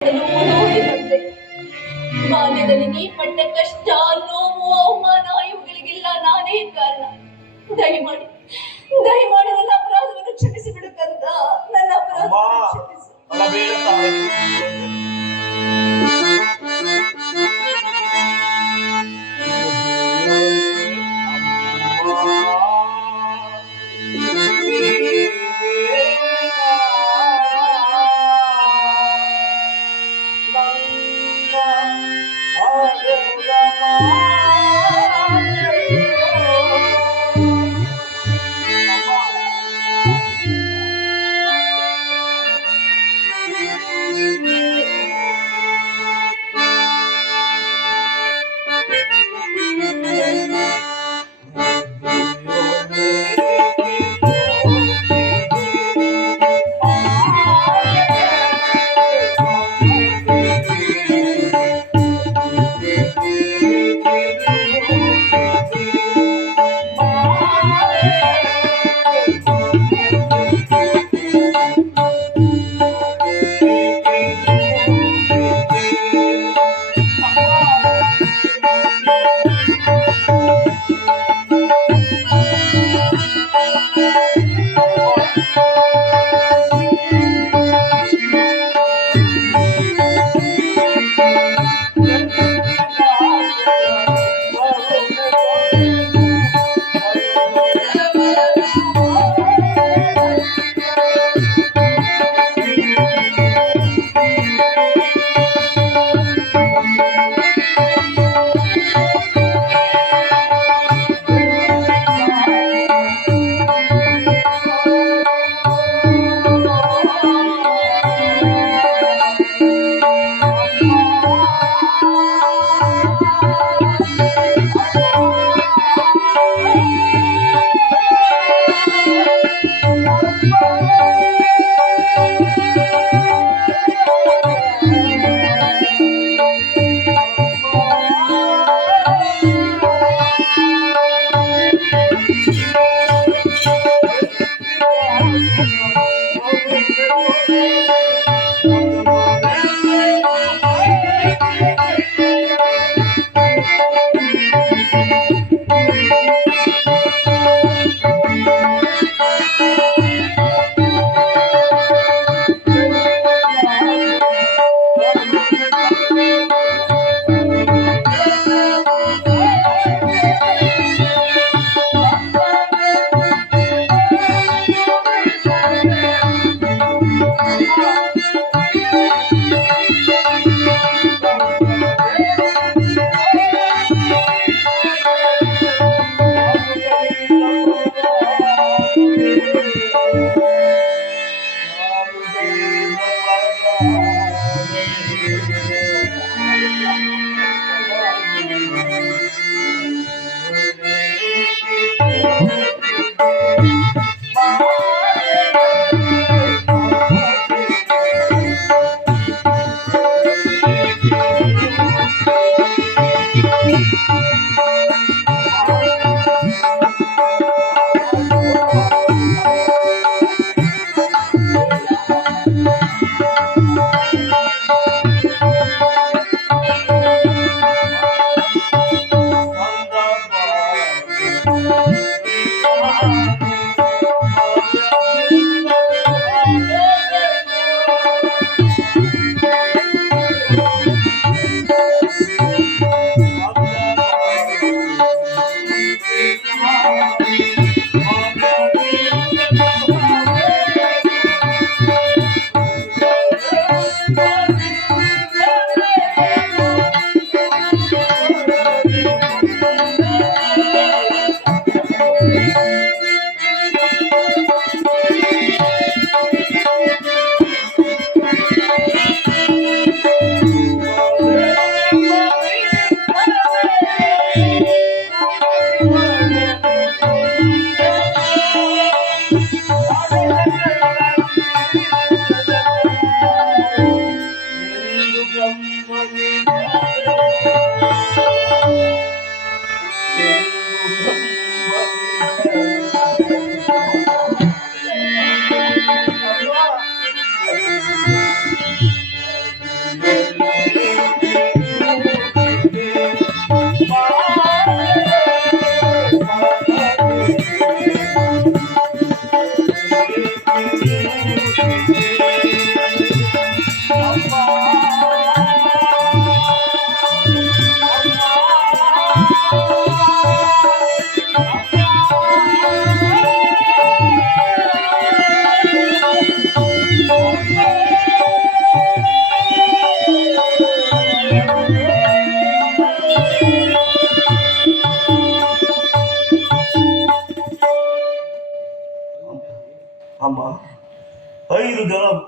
ನೋಡಿದಂತೆ ಬಾಲ್ಯದಲ್ಲಿ ನೀ ಪಟ್ಟ ಕಷ್ಟ ನೋವು ಅವಮಾನ ಇವುಗಳಿಗೆಲ್ಲ ನಾನೇ ಕಾರಣ. ದಯಮಾಡಿ ದಯಮಾಡಿ ನನ್ನ ಅಪರಾಧವನ್ನು ಕ್ಷಮಿಸಿ ಬಿಡುತ್ತಂತ. ನನ್ನ ಅಪರಾಧವನ್ನು ಕ್ಷಮಿಸಿ.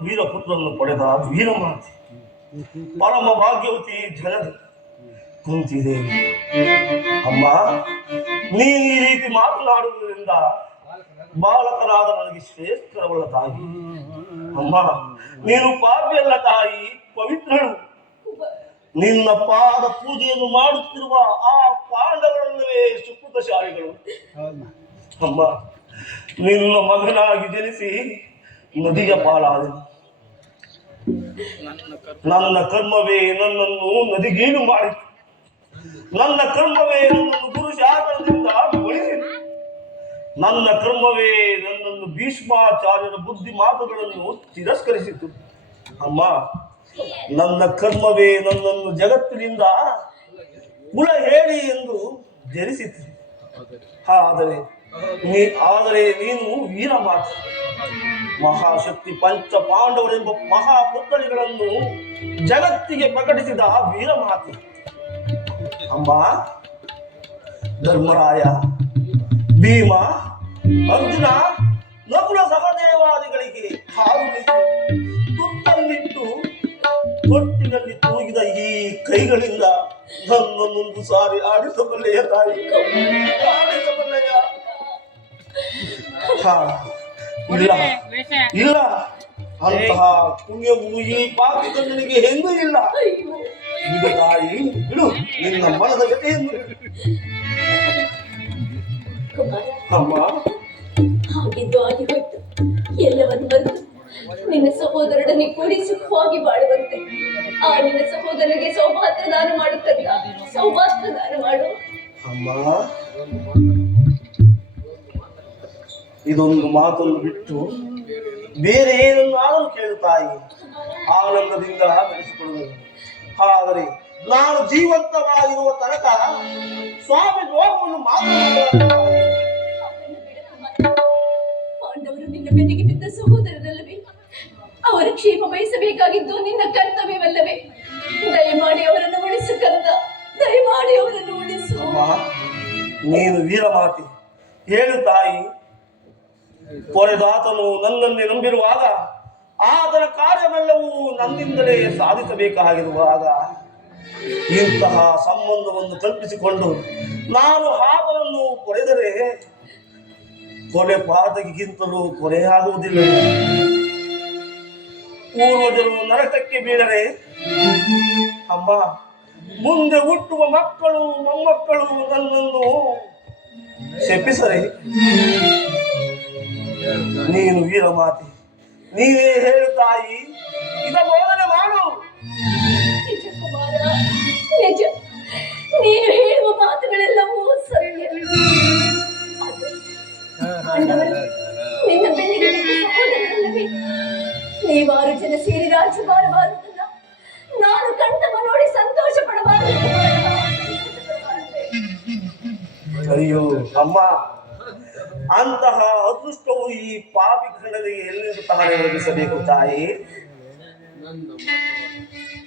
ವೀರಪುತ್ರನ್ನು ಪಡೆದ ವೀರಮಾತೆ ಪರಮ ಭಾಗ್ಯವತಿ ಜನರು ಕುಂತಿದ್ದೇವೆ. ಅಮ್ಮ, ನೀನು ಈ ರೀತಿ ಮಾತನಾಡುವುದರಿಂದ ಬಾಲಕನಾದ ನನಗೆ ಶ್ರೇಷ್ಠರವಳ ತಾಯಿ. ಅಮ್ಮ, ನೀನು ಪಾಪಿಯಲ್ಲ ತಾಯಿ, ಪವಿತ್ರಳು. ನಿನ್ನ ಪಾದ ಪೂಜೆಯನ್ನು ಮಾಡುತ್ತಿರುವ ಆ ಪಾಂಡವರಲ್ಲವೇ ಸುಕೃತಶಾಲಿಗಳು. ಅಮ್ಮ, ನಿನ್ನ ಮಗನಾಗಿ ಜನಿಸಿ ನದಿಯ ಪಾಲಾದನು. ನನ್ನ ಕರ್ಮವೇ ನನ್ನನ್ನು ನದಿಗೇನು ಮಾಡಿತು. ನನ್ನ ಕರ್ಮವೇ ನನ್ನನ್ನು ಗುರುಶಾಸನದಿಂದ ಬಳಿಸಿತು. ನನ್ನ ಕರ್ಮವೇ ನನ್ನನ್ನು ಭೀಷ್ಮಾಚಾರ್ಯರ ಬುದ್ಧಿ ಮಾತುಗಳನ್ನು ತಿರಸ್ಕರಿಸಿತು. ಅಮ್ಮ, ನನ್ನ ಕರ್ಮವೇ ನನ್ನನ್ನು ಜಗತ್ತಿನಿಂದ ಕುಲ ಹೇಳಿ ಎಂದು ಜನಿಸಿತು. ಆದರೆ ನೀನು ವೀರಮಾತೆ, ಮಹಾಶಕ್ತಿ ಪಂಚ ಪಾಂಡವರೆಂಬ ಮಹಾಪುತ್ರಿಗಳನ್ನು ಜಗತ್ತಿಗೆ ಪ್ರಕಟಿಸಿದ ವೀರಮಾತೆ. ಅಮ್ಮ, ಧರ್ಮರಾಯ, ಭೀಮ, ಅರ್ಜುನ, ನಕುಲ ಸಹದೇವಾದಿಗಳಿಗೆ ಹಾಲು ತುತ್ತನ್ನಿಟ್ಟು ತೊಟ್ಟಿನಲ್ಲಿ ತೂಗಿದ ಈ ಕೈಗಳಿಂದ ನನ್ನೊಂದು ಸಾರಿ ಆಡಿಸಬಲ್ಲೆಯ ತಾಯಿ, ಆಡಿಸಬಲ್ಲೆಯ? ಇಲ್ಲ ಇಲ್ಲ, ಅಂತಹ ಪುಣ್ಯವು ಈ ಪಾಪಿ ಕಣ್ಣನಿಗೆ ಎಂದೂ ಇಲ್ಲ. ಇದು ತಾಯಿ, ಬಿಡು ನಿನ್ನ ಮನದ ಗತಿಯನ್ನು. ಅಮ್ಮ, ಹಾಗಿದ್ದು ಆಗಿ ಹೋಯ್ತು. ಎಲ್ಲವನ್ನು ಬಂದು ನಿನ್ನ ಸಹೋದರನನ್ನೇ ಕೂಡಿ ಸುಖವಾಗಿ ಬಾಳುವಂತೆ ಆ ನಿನ್ನ ಸಹೋದರನಿಗೆ ಸೌಭಾಗ್ಯ ದಾನ ಮಾಡುತ್ತಲ್ಲ, ಸೌಭಾಗ್ಯ ದಾನ ಮಾಡು. ಅಮ್ಮ, ಇದೊಂದು ಮಾತನ್ನು ಬಿಟ್ಟು ಬೇರೆ ಏನನ್ನು ಆದರೂ ಕೇಳುತ್ತಾಯಿ, ಆನಂದದಿಂದ ನಡೆಸಿಕೊಳ್ಳುವುದು. ಆದರೆ ನಾನು ಜೀವಂತವಾಗಿರುವ ತನಕ ಸ್ವಾಮಿ ದ್ರೋಹವನ್ನು ಮಾತನಾಡುವ. ಪಾಂಡವರು ನಿನ್ನ ಬೆನ್ನಿಗೆ ಬಿದ್ದ ಸಹೋದರರಲ್ಲವೇ? ಅವರ ಕ್ಷೇಮ ಬಯಸಬೇಕಾಗಿದ್ದು ನಿನ್ನ ಕರ್ತವ್ಯವಲ್ಲವೇ? ದಯಮಾಡಿ ಅವರನ್ನು ಉಳಿಸು ಕಂದ, ದಯಮಾಡಿ ಅವರನ್ನು ಉಳಿಸು. ನೀನು ವೀರಮಾತೆ, ಹೇಳು ತಾಯಿ. ಪೊರೆದಾತನು ನನ್ನನ್ನೇ ನಂಬಿರುವಾಗ, ಆತನ ಕಾರ್ಯವೆಲ್ಲವೂ ನನ್ನಿಂದಲೇ ಸಾಧಿಸಬೇಕಾಗಿರುವಾಗ ಇಂತಹ ಸಂಬಂಧವನ್ನು ಕಲ್ಪಿಸಿಕೊಂಡು ನಾನು ಆತನನ್ನು ಕೊರೆದರೆ ಕೊಲೆ ಪಾತಕಿಗಿಂತಲೂ ಕೊರೆಯಾಗುವುದಿಲ್ಲ. ಪೂರ್ವಜರು ನರಕಕ್ಕೆ ಬೀಳರೆ, ಅಮ್ಮ, ಮುಂದೆ ಹುಟ್ಟುವ ಮಕ್ಕಳು ಮೊಮ್ಮಕ್ಕಳು ನನ್ನನ್ನು ಶಪಿಸರೆ, ನೀನು ವೀರಮಾತೆ, ನೀನೇ ಹೇಳು ತಾಯಿ, ಇದ ಬೋಧನೆ ಮಾಡು. ನಿಜ ಕುಮಾರ, ನಿಜ. ನೀನು ಹೇಳುವ ಮಾತುಗಳೆಲ್ಲವೂ ಸತ್ಯ. ನಿನ್ನ ಬೆನ್ನಿಗೆ ಬಿದ್ದ ಸಹೋದರರಲ್ಲವೇ? ನೀವಾರು ಜನ ಸೇರಿ ರಾಜ್ಯಭಾರವಾರುವುದನ್ನ ನಾನು ಕಣ್ತಮ್ಮ ನೋಡಿ ಸಂತೋಷ ಪಡಬಾರದು. ಅಯ್ಯೋ ಅಮ್ಮ, ಅಂತಹ ಅದೃಷ್ಟವು ಈ ಪಾಪಿ ಖಂಡನಿಗೆ ಎಲ್ಲಿಂದ ತಾನೇ ಒದಗಿಸಬೇಕು ತಾಯಿ?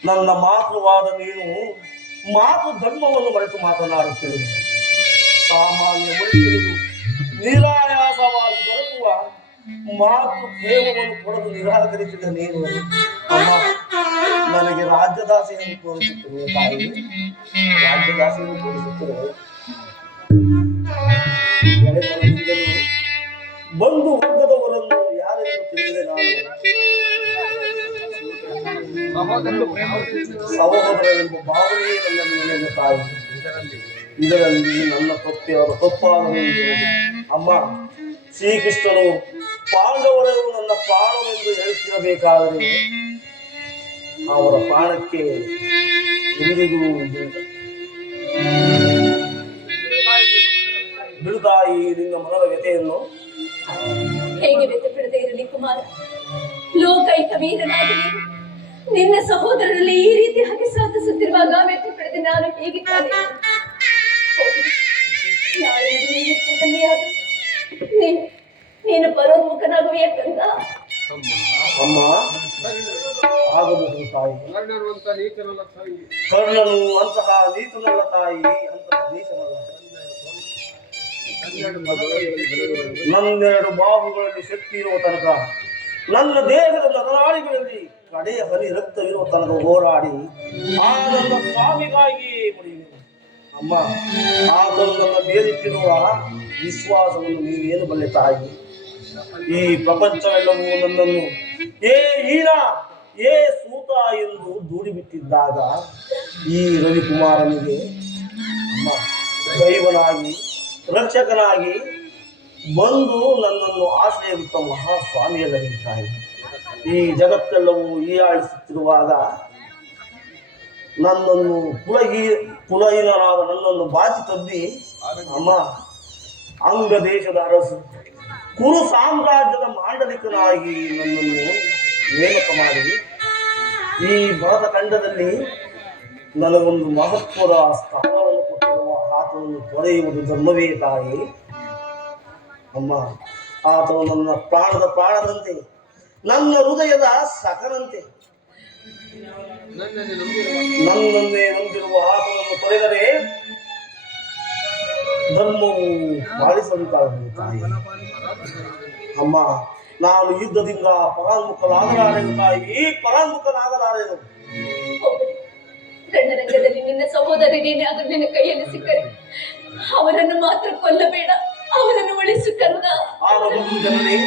ನನ್ನ ಮಾತೃವಾದ ನೀನು ಮಾತು ಧರ್ಮವನ್ನು ಮರೆತು ಮಾತನಾಡುತ್ತೇವೆ. ಸಾಮಾನ್ಯ ಮನುಷ್ಯರಿಗೂ ನಿರಾಯಾಸವಾಗಿ ದೊರಕುವ ಮಾತು ಪ್ರೇಮವನ್ನು ಕೊಡಲು ನಿರಾಕರಿಸಿದ ನೀನು ಅಮ್ಮ ನನಗೆ ರಾಜ್ಯದಾಸೆಯನ್ನು ತೋರಿಸುತ್ತಿರುವೆ ತಾಯಿ, ರಾಜ್ಯದಾಸೆಯನ್ನು ತೋರಿಸುತ್ತಿರುವೆ. ಬಂಧು ವರ್ಗದವರನ್ನು ಯಾರೆಂದು ತಿಳಿದರೆ ನಾನು ಸಹೋದರರೆಂಬ ಭಾವನೆಯೇ ನನ್ನ ಮೇಲೆ ತಾಯಿ. ಇದರಲ್ಲಿ ನನ್ನ ತಪ್ಪಾದ ಅಮ್ಮ. ಶ್ರೀಕೃಷ್ಣನು ಪಾಂಡವರನ್ನು ನನ್ನ ಪ್ರಾಣವೆಂದು ಹೇಳುತ್ತಿರಬೇಕಾದರೆ ಅವರ ಪ್ರಾಣಕ್ಕೆ ಎಂದಿಗೂ ಬಿಡುತ್ತಾಯಿ ನಿನ್ನ ಮನದ ವ್ಯಥೆಯನ್ನು. ಹೇಗೆ ವ್ಯಥೆಪಡದೆ ಇರಲಿ ಕುಮಾರ? ಲೋಕೈಕ ವೀರನಾದ ನೀನು ನಿನ್ನ ಸಹೋದರರಲ್ಲಿ ಈ ರೀತಿ ಹಾಗೆ ಸಾಧಿಸುತ್ತಿರುವಾಗ ವ್ಯಥೆಪಡದೆ ನಾನು ಹೇಗಿದ್ದಾನೆ? ನೀನು ಪರೋನ್ಮುಖನಾಗುವೆಯ ಕಂದ. ಅಮ್ಮ, ಆಗಬಹುದು ತಾಯಿ. ಕರ್ಣನು ಅಂತಹ ನೀಚನಲ್ಲ ತಾಯಿ, ಅಂತಹ ನೀಚನಲ್ಲ. ನನ್ನೆರಡು ಬಾಹುಗಳಲ್ಲಿ ಶಕ್ತಿ ಇರುವ ತನಕ ನನ್ನ ದೇಹದ ನರನಾಡಿಗಳಲ್ಲಿ ಕಡೆಯ ಹನಿ ರಕ್ತವಿರುವ ತನಕ ಹೋರಾಡಿ ಆ ನನ್ನ ಸ್ವಾಮಿಗಾಗಿ ಮುಡಿಯುವೆನು. ಅಮ್ಮ, ಆತನು ನನ್ನ ಮೇಲಿಟ್ಟಿರುವ ವಿಶ್ವಾಸವನ್ನು ನೀವೇನು ಬಲ್ಲೆ ತಾಯಿ. ಈ ಪ್ರಪಂಚವೆಲ್ಲವೂ ನನ್ನನ್ನು ಏ ಹೀನ, ಏ ಸೂತ ಎಂದು ದೂಡಿಬಿಟ್ಟಿದ್ದಾಗ ಈ ರವಿಕುಮಾರನಿಗೆ ಅಮ್ಮ ದೈವನಾಗಿ ರಕ್ಷಕನಾಗಿ ಬಂದು ನನ್ನನ್ನು ಆಶ್ರಯಿಸುತ್ತ ಮಹಾಸ್ವಾಮಿಯಲ್ಲರಿಗೆ ತಾಯಿ. ಈ ಜಗತ್ತೆಲ್ಲವೂ ಹೀಯಾಳಿಸುತ್ತಿರುವಾಗ ನನ್ನನ್ನು ಕುಲಹೀನರಾದ ನನ್ನನ್ನು ಬಾಚಿ ತಬ್ಬಿ ಅಮ್ಮ ಅಂಗ ದೇಶದ ಅರಸು ಕುರು ಸಾಮ್ರಾಜ್ಯದ ಮಾಂಡಲಿಕನಾಗಿ ನನ್ನನ್ನು ನೇಮಕ ಮಾಡಿ ಈ ಭರತ ಖಂಡದಲ್ಲಿ ನನಗೊಂದು ಮಹತ್ವದ ಸ್ಥಾನವನ್ನು ಕೊಟ್ಟಿರುವ ಆತನನ್ನು ತೊರೆಯುವುದು ಧರ್ಮವೇ ತಾಯಿ. ಅಮ್ಮ, ಆತನು ನನ್ನ ಪ್ರಾಣದ ಪ್ರಾಣದಂತೆ, ನನ್ನ ಹೃದಯದ ಸಖನಂತೆ. ನನ್ನನ್ನೇ ನಂಬಿರುವ ಆತನನ್ನು ತೊರೆದರೆ ಧರ್ಮವು ಪಾಲಿಸಬೇಕಾಗುತ್ತದೆ ತಾಯಿ. ಅಮ್ಮ, ನಾನು ಯುದ್ಧದಿಂದ ಪರಾಂಗುಖನಾಗಲಾರೆನು ತಾಯಿ, ಪರಾಂಗುಖನಾಗಲಾರೆನು. ರಣರಂಗದಲ್ಲಿ ನಿನ್ನ ಸಹೋದರನೇನೇ ಆದರೂ ನಿನ್ನ ಕೈಯಲ್ಲಿ ಸಿಕ್ಕರೆ ಅವರನ್ನು ಮಾತ್ರ ಕೊಲ್ಲಬೇಡ, ಅವರನ್ನು ಉಳಿಸು ಕರುಣ. ಆಗಬಹುದು ಜನರೇ,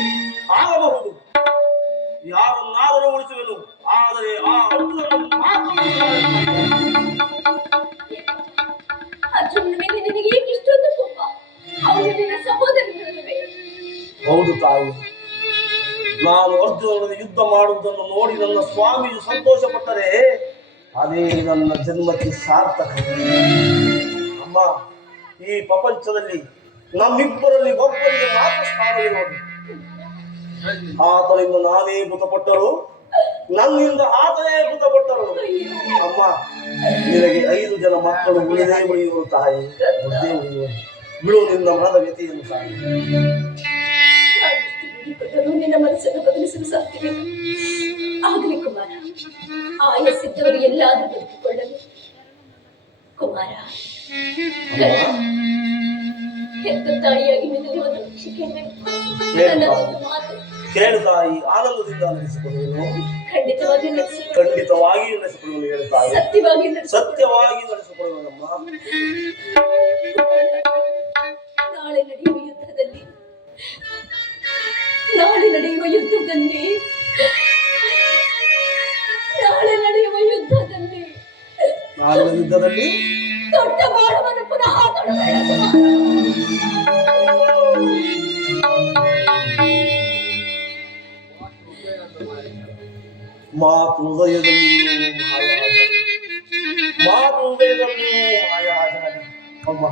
ಆಗಬಹುದು. ಯಾರನ್ನಾದರೂ ಉಳಿಸುವೆನು, ಆದರೆ ಆ ಅರ್ಜುನನನ್ನು ಮಾತ್ರ ಅರ್ಜುನನ ಮೇಲೆ ನಿನಗೆ ಏಕೆ ಇಷ್ಟೊಂದು ಕೋಪ? ಅವನು ನಿನ್ನ ಸಹೋದರನಲ್ಲವೇ? ಹೌದು ತಾಯಿ, ನಾನು ಅರ್ಜುನನೊಡನೆ ಯುದ್ಧ ಮಾಡುವುದನ್ನು ನೋಡಿ ನನ್ನ ಸ್ವಾಮಿಯು ಸಂತೋಷ ಪಟ್ಟರೆ ಅದೇ ನನ್ನ ಜನ್ಮಕ್ಕೆ ಸಾರ್ಥಕ. ಅಮ್ಮ, ಈ ಪ್ರಪಂಚದಲ್ಲಿ ನಮ್ಮಿಬ್ಬರಲ್ಲಿ ಒಬ್ಬರಿಗೆ ಮಾತ್ರ ಸ್ಥಾನವಿರುವುದು. ಆತನಿಂದ ನಾನೇ ಮೃತಪಟ್ಟರು, ನನ್ನಿಂದ ಆತನೇ ಮೃತಪಟ್ಟರು. ಅಮ್ಮ, ನಿನಗೆ 5 ಜನ ಮಕ್ಕಳು ಉಳಿದೇ ಉಳಿಯುವರು ತಾಯಿ, ಉಳಿದೇ ಉಳಿಯುವರು. ಬಿಡು ನಿನ್ನ ಮನದ ವ್ಯಥೆಯನ್ನು ತಾಯಿ. ನಿನ್ನ ಮನಸ್ಸನ್ನು ಬದಲಿಸಲು ಸಾಧ್ಯವಿಲ್ಲ. ಆಗಲಿ ಕುಮಾರ, ಆಯಸ್ಸಿದ್ದವರು ಎಲ್ಲಾದರೂ ಬದುಕಿಕೊಳ್ಳಲು. ಕುಮಾರ, ಹೆತ್ತ ತಾಯಿಯಾಗಿ ನಿನ್ನಲ್ಲಿ ಒಂದು ಖುಷಿ ಕೇಳು ತಾಯಿ, ಆನಂದದಿಂದ ನಡೆಸಿಕೊಳ್ಳುವೆನು. ಖಂಡಿತವಾಗಿ ಖಂಡಿತವಾಗಿ ನಡೆಸಿಕೊಳ್ಳುವೆನು. ಹೇಳು ತಾಯಿ, ಸತ್ಯವಾಗಿ ನಡೆಸಿಕೊಳ್ಳುವೆನಮ್ಮ. ನಾಳೆ ನಡೆಯುವ ಯುದ್ಧದಲ್ಲಿ ನಾಳೆ ನಡೆಯುವ ಯುದ್ಧದಲ್ಲಿ ದೊಡ್ಡ ಬಾಣವನ್ನು ಪುನಃ ಮಾತು ಹೃದಯದಲ್ಲಿಯೂ ಮಾಯಾಜಾಲ. ಅಮ್ಮ,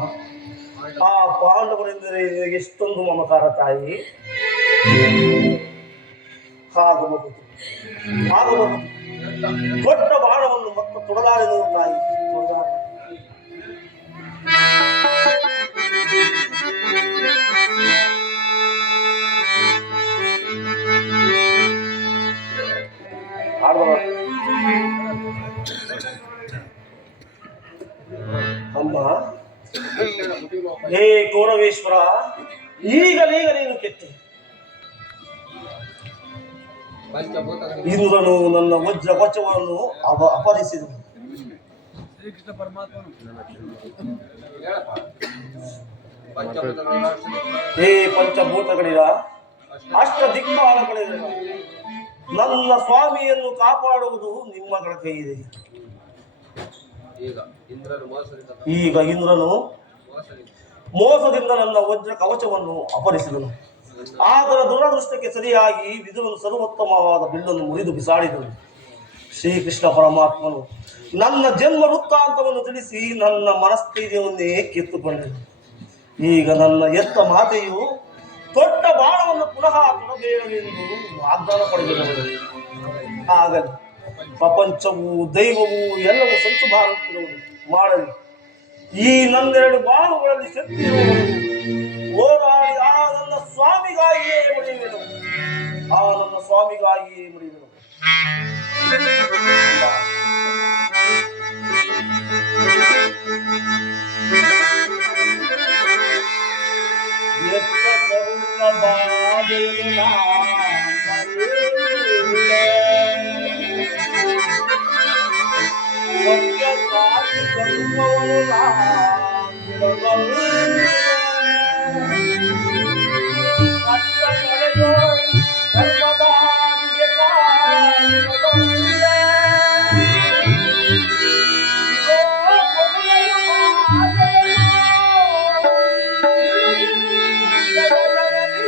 ಆ ಪಾಂಡವರೆಂದರೆ ನಿನಗೆ ಎಷ್ಟೊಂದು ಮಮಕಾರ ತಾಯಿ. ಆಗಬಹುದು, ಆಗಬಹುದು. ದೊಡ್ಡ ಬಾಣವನ್ನು ಮತ್ತೆ ತೊಡಲಾರೆನು ತಾಯಿ, ತೊಡಲಾರೆ. ಅಮ್ಮ, ಹೇ ಕೌರವೇಶ್ವರ, ಈಗಲೀಗ ನೀನು ಕೆಟ್ಟಿ. ಇಂದ್ರನು ನನ್ನ ವಜ್ರ ವಚವನ್ನು ಅಪಹರಿಸಿದನು. ಹೇ ಪಂಚಭೂತಗಳಿರ, ಅಷ್ಟ ದಿಕ್ಪಾಲಗಳಿರ, ನನ್ನ ಸ್ವಾಮಿಯನ್ನು ಕಾಪಾಡುವುದು ನಿಮ್ಮಗಳ ಕೈಯಿದೆ. ಈಗ ಇಂದ್ರನು ಮೋಸದಿಂದ ನನ್ನ ವಜ್ರ ಕವಚವನ್ನು ಅಪಹರಿಸಿದನು. ಆತನ ದುರದೃಷ್ಟಕ್ಕೆ ಸರಿಯಾಗಿ ವಿದುರನು ಸರ್ವೋತ್ತಮವಾದ ಬಿಲ್ಲನ್ನು ಮುರಿದು ಬಿಸಾಡಿದನು. ಶ್ರೀಕೃಷ್ಣ ಪರಮಾತ್ಮನು ನನ್ನ ಜನ್ಮ ವೃತ್ತಾಂತವನ್ನು ತಿಳಿಸಿ ನನ್ನ ಮನಸ್ಥೈರ್ಯವನ್ನೇ ಕಿತ್ತುಕೊಂಡನು. ಈಗ ನನ್ನ ಎತ್ತ ಮಾತೆಯು ದೊಡ್ಡ ಬಾಣವನ್ನು ಪುನಃ ತೊಡಬೇಡವೆಂದು ವಾಗ್ದಾನ ಪಡೆದಿರುವುದು. ಆಗಲಿ, ಪ್ರಪಂಚವು ದೈವವು ಎಲ್ಲವೂ ಸಂಚು ಬಾರುತ್ತಿರುವುದು ಮಾಡಲಿ. ಈ ನನ್ನೆರಡು ಬಾಣುಗಳಲ್ಲಿ ಶಕ್ತಿ ಹೋರಾಡಿ ಆ ನನ್ನ ಸ್ವಾಮಿಗಾಗಿಯೇ ಮುಡಿಯುವೆನು, ಆ ನನ್ನ ಸ್ವಾಮಿಗಾಗಿಯೇ ಮುಡಿಯುವೆನು. ಎತ್ತ ಕರುಣ ಬಾಧೆಯನ್ನು ಧರ್ಮವನ್ನು ಬಿಡಬಲ್ಲೆ. ಅತ್ತ ನಡೆದೋ ಧರ್ಮದ ಹಾದಿಗೆ ಕಾಲಿಡಬಲ್ಲೆ. ಇದೋ ಕೊನೆಯ ಮಾತೆಯೋ ಜಗದಲ್ಲಿ.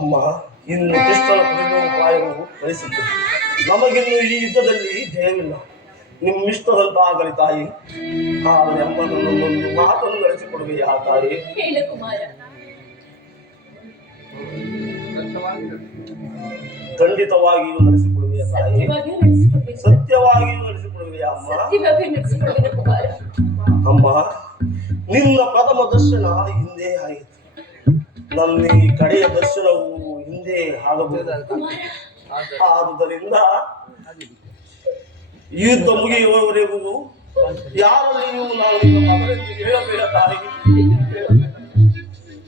ಅಮ್ಮ, ಇನ್ನು ಕೃಷ್ಣನ ಕುಡಿಯುವ ಉಪಾಯವು ಕಳಿಸಿದ್ದು. ನಮಗಿನ್ನು ಈ ಯುದ್ಧದಲ್ಲಿ ಜಯವಿಲ್ಲ. ನಿಮ್ಮಿಷ್ಟದಂತಾಗಲಿ ತಾಯಿ. ಆದರೆ ಅಮ್ಮನನ್ನು ಒಂದು ಮಾತನ್ನು ನಡೆಸಿಕೊಡುವೆಯಾ ತಾಯಿ? ಹೇಳು ಕುಮಾರ. ಖಂಡಿತವಾಗಿಯೂ ನಡೆಸಿಕೊಡುವೆಯಾ ತಾಯಿ? ಸತ್ಯವಾಗಿಯೂ ನಡೆಸಿಕೊಡುವೆಯಾ ಅಮ್ಮ? ಕುಮಾರ. ಅಮ್ಮ, ನಿನ್ನ ಪ್ರಥಮ ದರ್ಶನ ಹಿಂದೆ ಆಯಿತು. ನನ್ನ ಈ ಕಡೆಯ ದರ್ಶನವು ಹಿಂದೆ ಆಗಬಹುದು. ಆದುದರಿಂದ ಯುದ್ಧ ಮುಗಿಯುವವರೆಗೂ ಯಾರಲ್ಲಿಯೂ ನಾವು ನಿಮ್ಮ ಮಗನೆಂದು ಹೇಳಬೇಡ ತಾಯಿ.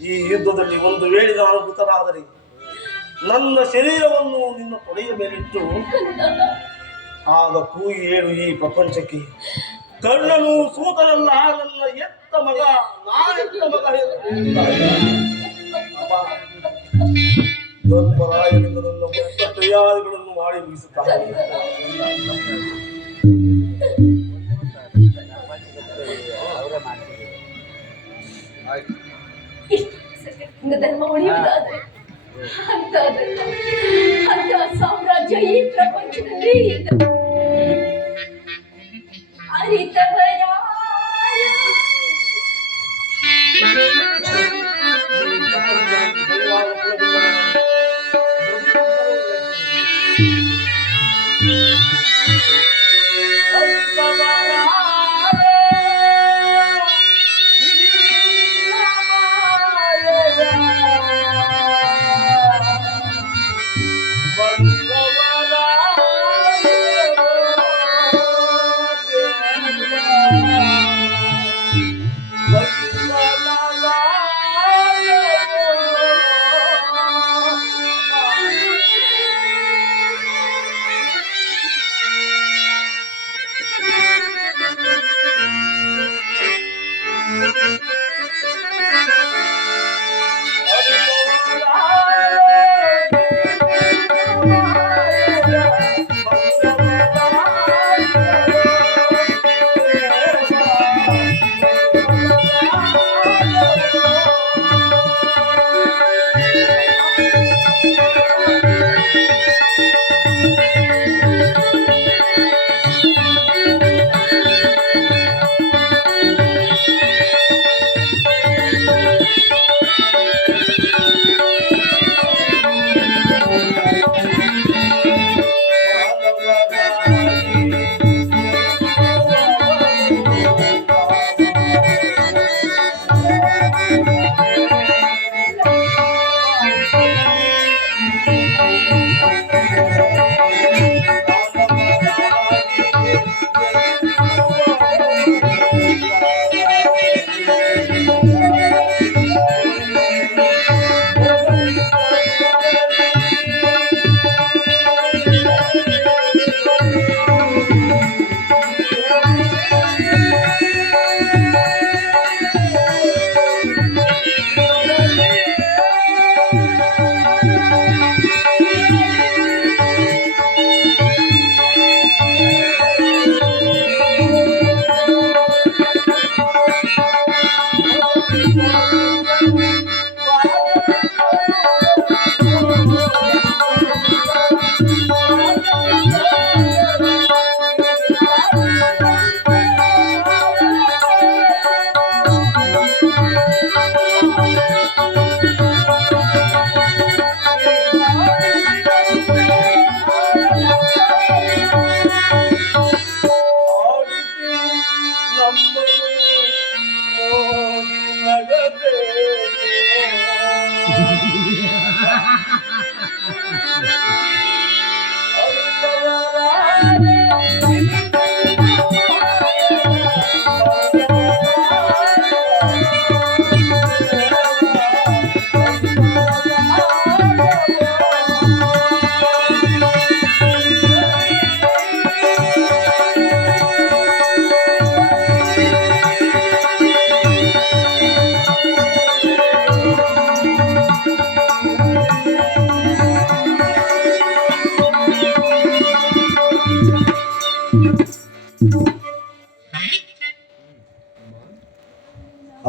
ಈ ಯುದ್ಧದಲ್ಲಿ ಒಂದು ವೇಳೆ ನಾನು ಮೃತನಾದರೆ ನನ್ನ ಶರೀರವನ್ನು ನಿನ್ನ ತೊಡೆಯ ಮೇಲಿಟ್ಟು ಆಗ ಕೂಗಿ ಹೇಳು ಈ ಪ್ರಪಂಚಕ್ಕೆ, ಕರ್ಣನು ಸೂತನಲ್ಲ, ನನ್ನ ಎತ್ತ ಮಗ, ನಾನೆತ್ತ ಮಗ. ಧರ್ಮರಾಯನಿಂದ ನನ್ನ ಮುಕ್ತ ಕ್ರಿಯಾದಿಗಳನ್ನು ಮಾಡಿ ಮುಗಿಸುತ್ತಾರೆ. ಧರ್ಮ ಉಳಿಯುವುದಾದ್ರೆ ಅಂತ ಸಾಮ್ರಾಜ್ಯ ಈ ಪ್ರಪಂಚದಲ್ಲಿ ಅರಿತವರ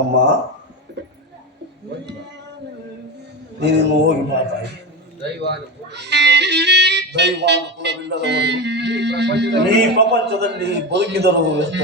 ಅಮ್ಮ ನೀನಿನ್ನು ಹೋಗಿ ಮಾತಾಡಿ. ದೈವಾನುಕೂಲವಿಲ್ಲದವರು ಈ ಪ್ರಪಂಚದಲ್ಲಿ ಬದುಕಿದರು ವ್ಯರ್ಥ.